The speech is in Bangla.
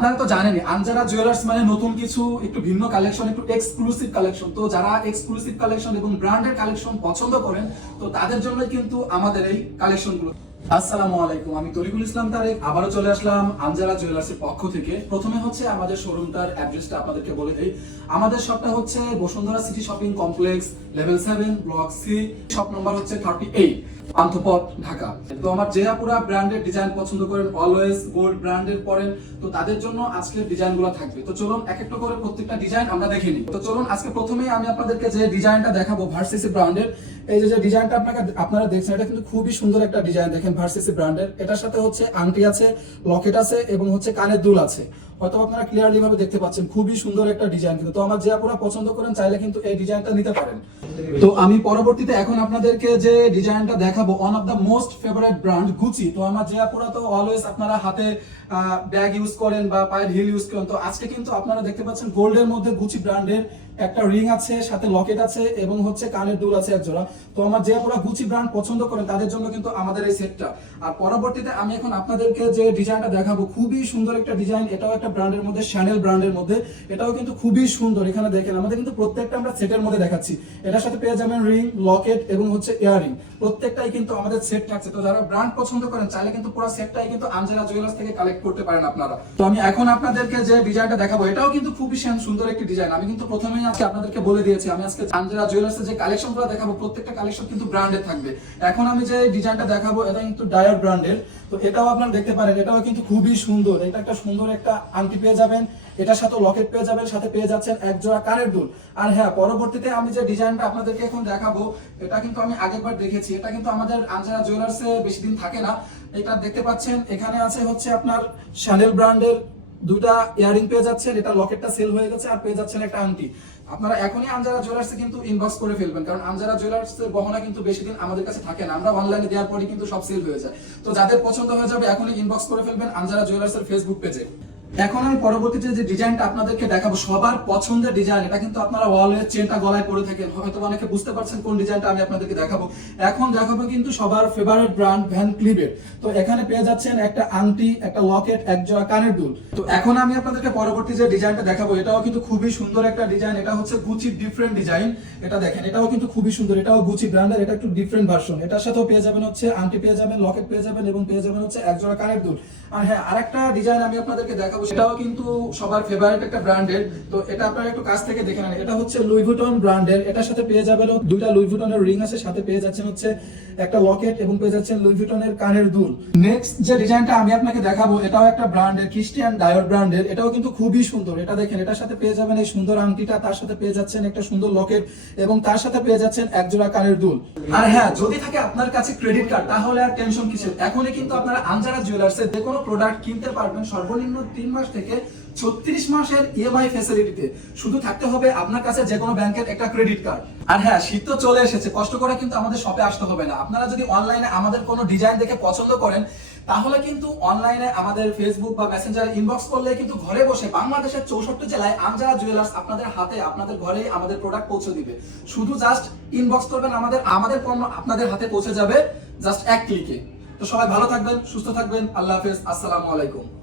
আপনারা তো জানেনই, আনজারা জুয়েলার্স মানে নতুন কিছু, একটু ভিন্ন কালেকশন একটু এক্সক্লুসিভ কালেকশন তো যারা এক্সক্লুসিভ কালেকশন এবং ব্র্যান্ডের কালেকশন পছন্দ করেন, তো তাদের জন্য কিন্তু আমাদের এই কালেকশনগুলো আসসালামু আলাইকুম, আমি ইসলাম তারেক, আবারও চলে আসলাম আনজারা জুয়েলার্সের পক্ষ থেকে। প্রথমে হচ্ছে আমাদের অ্যাড্রেসটা আপনাদেরকে বলে আমাদের শপটা হচ্ছে Bashundhara city shopping complex level seven block C shop number হচ্ছে থার্টি এইট পান্থপথ, ঢাকা। তো আমার জেয়াপুরা ব্র্যান্ডের ডিজাইন পছন্দ করেন অলওয়েজ গোল্ড ব্র্যান্ডের পরেন, তো তাদের জন্য আজকের ডিজাইনগুলো থাকবে। তো চলুন এক একটা করে প্রত্যেকটা ডিজাইন আমরা দেখে নিই। তো চলুন আজকে প্রথমেই আমি আপনাদেরকে যে ডিজাইনটা দেখাবো ভার্সিসি ব্র্যান্ডের এই যে যে ডিজাইনটা আপনাকে, আপনারা দেখছেন, এটা কিন্তু খুবই সুন্দর একটা ডিজাইন দেখেন ভার্সিসি ব্র্যান্ডের। এটার সাথে হচ্ছে আংটি আছে, লকেট আছে এবং হচ্ছে কানের দুল আছে। হয়তো আপনারা ক্লিয়ারলি ভাবে দেখতে পাচ্ছেন, খুবই সুন্দর একটা ডিজাইন কিন্তু। তো আমার যে আপনারা পছন্দ করেন, চাইলে কিন্তু এই ডিজাইনটা নিতে পারেন। তো আমি পরবর্তীতে এখন আপনাদেরকে যে ডিজাইনটা দেখাবো one of the most favourite brand Gucci তো আমার যে আপুরা তো অলওয়েজ আপনারা হাতে ব্যাগ ইউজ করেন বা পায়ের হিল ইউজ করেন। তো আজকে কিন্তু আপনারা দেখতে পাচ্ছেন গোল্ডের মধ্যে গুচি ব্র্যান্ডের একটা রিং আছে, সাথে লকেট আছে এবং হচ্ছে কানের দুল আছে এক জোড়া। তো আমার যে আপনারা গুচি ব্র্যান্ড পছন্দ করেন, তাদের জন্য কিন্তু আমাদের এই সেটটা আর পরবর্তীতে আমি এখন আপনাদেরকে যে ডিজাইনটা দেখাবো, খুবই সুন্দর একটা ডিজাইন এটাও একটা ব্র্যান্ডের মধ্যে শ্যানেল ব্র্যান্ডের মধ্যে। এটাও কিন্তু খুবই সুন্দর, এখানে দেখেন, আমাদের কিন্তু প্রত্যেকটা আমরা সেটের মধ্যে দেখাচ্ছি। এটার সাথে পেয়ে যাবেন রিং, লকেট এবং হচ্ছে ইয়ারিং প্রত্যেকটাই কিন্তু আমাদের সেট থাকছে। তো যারা ব্র্যান্ড পছন্দ করেন, চাইলে কিন্তু পুরো সেটটাই কিন্তু আঞ্জেলা জুয়েলার্স থেকে কালেক্ট করতে পারেন আপনারা। তো আমি এখন আপনাদেরকে যে ডিজাইনটা দেখাবো, এটাও কিন্তু খুবই সেন- সুন্দর একটি ডিজাইন আমি কিন্তু প্রথমেই আজকে আপনাদেরকে বলে দিয়েছি, আমি আজকে আঞ্জেলা জুয়েলার্সের যে কালেকশনগুলো দেখাবো, প্রত্যেকটা কালেকশন কিন্তু ব্র্যান্ডের থাকবে। এখন আমি যে ডিজাইনটা দেখাবো এটা কিন্তু ডায়ার ব্র্যান্ডের তো এটাও আপনারা দেখতে পারেন, এটাও কিন্তু খুবই সুন্দর। এটা একটা সুন্দর একটা আংটি পেয়ে যাবেন, এটার সাথে লকেট পেয়ে যাবেন, সাথে পেয়ে যাচ্ছেন এক জোড়া কানের দুল। আর হ্যাঁ পরবর্তীতে আমি যে ডিজাইনটা আপনাদেরকে এখন দেখাবো, এটা কিন্তু আমি আগেরবার দেখেছি। এটা কিন্তু আমাদের আনজারা জুয়েলার্সে বেশি দিন থাকে না। এটা দেখতে পাচ্ছেন, এখানে আছে হচ্ছে আপনার শ্যানেল ব্র্যান্ডের দুইটা ইয়ারিং পেয়ে যাচ্ছেন, এটা লকেটটা সেল হয়ে গেছে আর পেয়ে যাচ্ছেন একটা আংটি। আপনারা এখনই আনজারা জুয়েলার্সে কিন্তু ইনবক্স করে ফেলবেন, কারণ আনজারা জুয়েলার্সের গহনা কিন্তু বেশি দিন আমাদের কাছে থাকে না, আমরা অনলাইনে দেওয়ার পরে কিন্তু সব সেল হয়ে যায়। তো যাদের পছন্দ হয়ে যাবে, এখনই ইনবক্স করে ফেলবেন আনজারা জুয়েলার্সের ফেসবুক পেজে এখন আমি পরবর্তীতে যে ডিজাইনটা আপনাদেরকে দেখাবো, সবার পছন্দের ডিজাইন এটা কিন্তু আপনারা ওয়ালের চেনটা গলায় পরে থাকেন। হয়তো অনেকে বুঝতে পারছেন কোন ডিজাইনটা আমি আপনাদেরকে দেখাবো। এখন দেখাবো কিন্তু সবার ফেভারিট ব্র্যান্ড ভ্যান ক্লিবের তো এখানে পেয়ে যাচ্ছেন একটা আংটি, একটা লকেট এক জোড়া কানের দুল। তো এখন আমি আপনাদেরকে পরবর্তী যে ডিজাইনটা দেখাবো, এটাও কিন্তু খুবই সুন্দর একটা ডিজাইন এটা হচ্ছে গুচি ডিফারেন্ট ডিজাইন এটা দেখেন, এটাও কিন্তু খুবই সুন্দর। এটাও গুচি ব্র্যান্ডের এটা একটু ডিফারেন্ট ভার্সন এটার সাথেও পেয়ে যাবেন হচ্ছে আংটি, পেয়ে যাবেন লকেট পেয়ে যাবেন এবং পেয়ে যাবেন হচ্ছে এক জোড়া কানের দুল। আর হ্যাঁ আরেকটা ডিজাইন আমি আপনাদেরকে দেখাবো। সেটাও কিন্তু সবার ফেভারিট একটা ব্র্যান্ডের। তো এটা আপনারা একটু কাছ থেকে দেখে নেন। এটা হচ্ছে লুই ভুটন ব্র্যান্ডের এটার সাথে পেয়ে যাবেন দুইটা লুই ভুটনের রিং আছে। সাথে পেয়ে যাচ্ছেন হচ্ছে একটা লকেট এবং পেয়ে যাচ্ছেন লুই ভুটনের কানের দুল। নেক্সট যে ডিজাইনটা আমি আপনাকে দেখাবো, এটাও একটা ব্র্যান্ডের খ্রিস্টিয়ান ডায়র ব্র্যান্ডের এটাও কিন্তু খুবই সুন্দর। এটা দেখেন, এটার সাথে পেয়ে যাবেন এই সুন্দর আংটিটা, তার সাথে পেয়ে যাচ্ছেন একটা সুন্দর লকেট এবং তার সাথে পেয়ে যাচ্ছেন এক জোড়া কানের দুল। আর হ্যাঁ যদি থাকে আপনার কাছে ক্রেডিট কার্ড তাহলে আর টেনশন কিসের? এখনই কিন্তু আপনারা আনজারা জুয়েলার্সে যে কোনো প্রোডাক্ট কিনতে পারবেন। সর্বনিম্ন তিন মাস থেকে ছত্রিশ মাসের ইএমআই ফেসিলিটিতে শুধু থাকতে হবে আপনার কাছে যে কোনো ব্যাংকের একটা ক্রেডিট কার্ড আর হ্যাঁ শীত তো চলে এসেছে, কষ্ট করে কিন্তু আমাদের শপে আসতে হবে না। আপনারা যদি অনলাইনে আমাদের কোনো ডিজাইন দেখে পছন্দ করেন, তাহলে কিন্তু অনলাইনে আমাদের ফেসবুক বা মেসেঞ্জার ইনবক্স করলে কিন্তু ঘরে বসে বাংলাদেশের চৌষট্টি জেলায় আমজারা জুয়েলার্স আপনাদের হাতে, আপনাদের ঘরেই আমাদের প্রোডাক্ট পৌঁছে দিবে। শুধু জাস্ট ইনবক্স করবেন আমাদের আমাদের পণ্য আপনাদের হাতে পৌঁছে যাবে জাস্ট এক ক্লিকে তো সবাই ভালো থাকবেন, সুস্থ থাকবেন, আল্লাহ হাফেজ, আসসালামু আলাইকুম।